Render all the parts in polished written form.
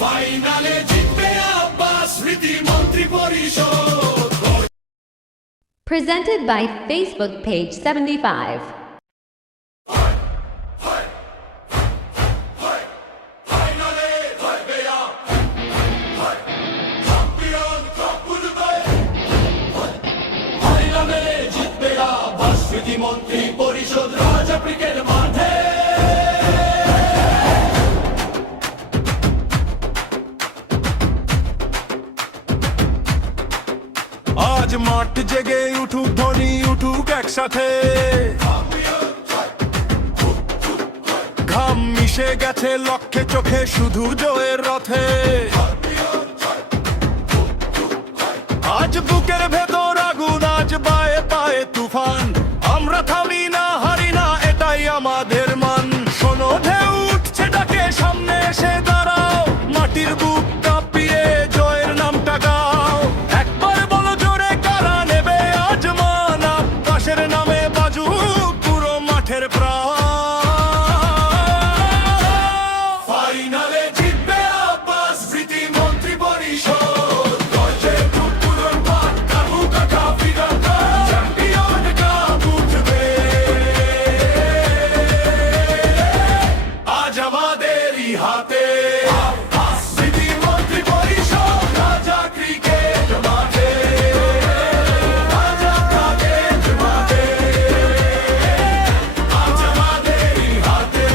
ফাইনালে জিতবে আব্বাস স্মৃতি মন্ত্রী পরিষদ। Presented by Facebook page 75. মন্ত্রী পরিষদ রাজা ক্রিকেট মাঠে। আজ মাঠ জেগে উঠুক ধ্বনি উঠুক একসাথে, ঘাম মিশে গেছে লক্ষ্যে চোখে শুধু জয়ের রথে। আজ বুকের ভেতর আগুন, আজ পায়ে পায়ে তুফান, আমরা থামি না হারি না এটাই আমাদের মান। শোনো ঢেউ উঠছে ডাকে সামনে এসে দাঁড়াও, মাটির বুক কাঁপিয়ে জয়ের নামটা গাও। একবার বলো জোরে কারা নেবে আজ মান, আকাশের নামে বাজুক পুরো মাঠের প্রাণ। ফাইনালে জিতবে আব্বাস স্মৃতি মন্ত্রী পরিষদ। হাতে স্মৃতি মন্ত্রী পরিষদ রাজা ক্রিকেট মাঠে, রাজা ক্রিকেট মাঠে। আজ আমাদেরই হাতে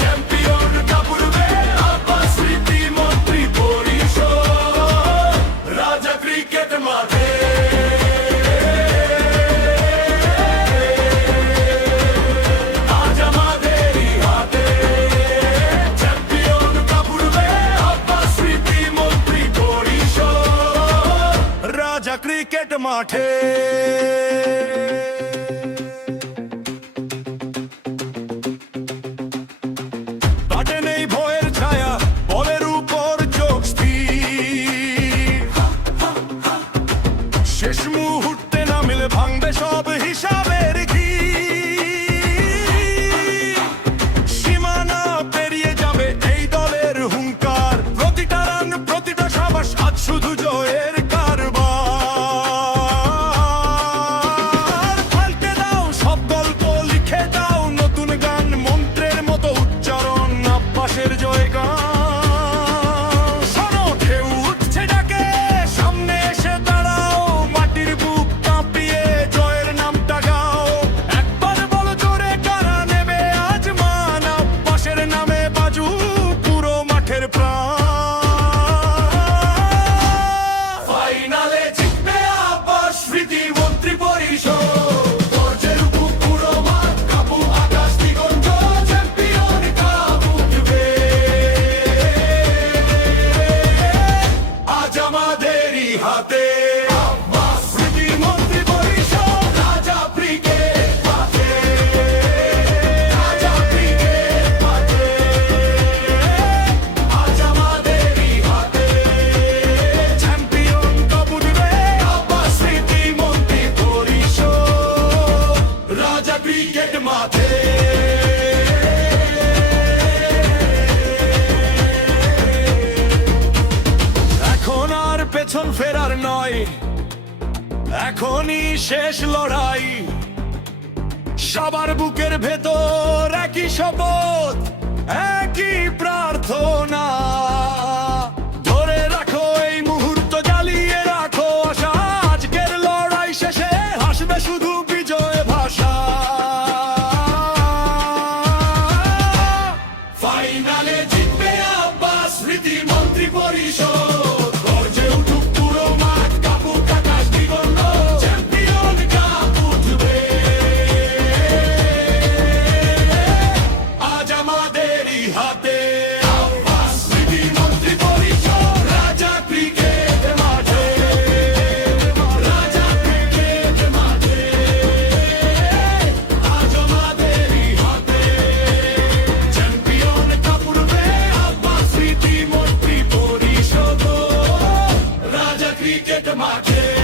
চ্যাম্পিয়ন কাপ উড়বে আব্বাস স্মৃতি মন্ত্রী পরিষদ রাজা ক্রিকেট মাঠে। ক্রিকেট মাঠে কাটে নেই ভয়ের ছায়া, বলের উপর চোখ স্থির। শেষ মুহূর্তে নামিলে ভাঙবে সব হিসাবের সীমানা পেরিয়ে যাবে এই দলের হুঙ্কার। প্রতিটা রান প্রতিটা সাবাস আজ শুধু জয়ের হাতে স্মৃতি মন্ত্রী পরিষদ রাজা ক্রিকেট মাঠে, রাজা ক্রিকেট মাঠে। আজ আমাদেরই হাতে চ্যাম্পিয়ন কাপ উঠবে আব্বাস স্মৃতি মন্ত্রী পরিষদ রাজা ক্রিকেট মাঠে। পেছন ফেরার নয়, এখনই শেষ লড়াই। সবার বুকের ভেতর একই শপথ, একই প্রার্থনা। ধরে রাখো এই মুহূর্ত, জ্বালিয়ে রাখো আশা। আজকের লড়াই শেষে হাসবে শুধু বিজয় ভাষা। ফাইনালে জিতবে আব্বাস স্মৃতি মন্ত্রী পরিষদ। Cricket market.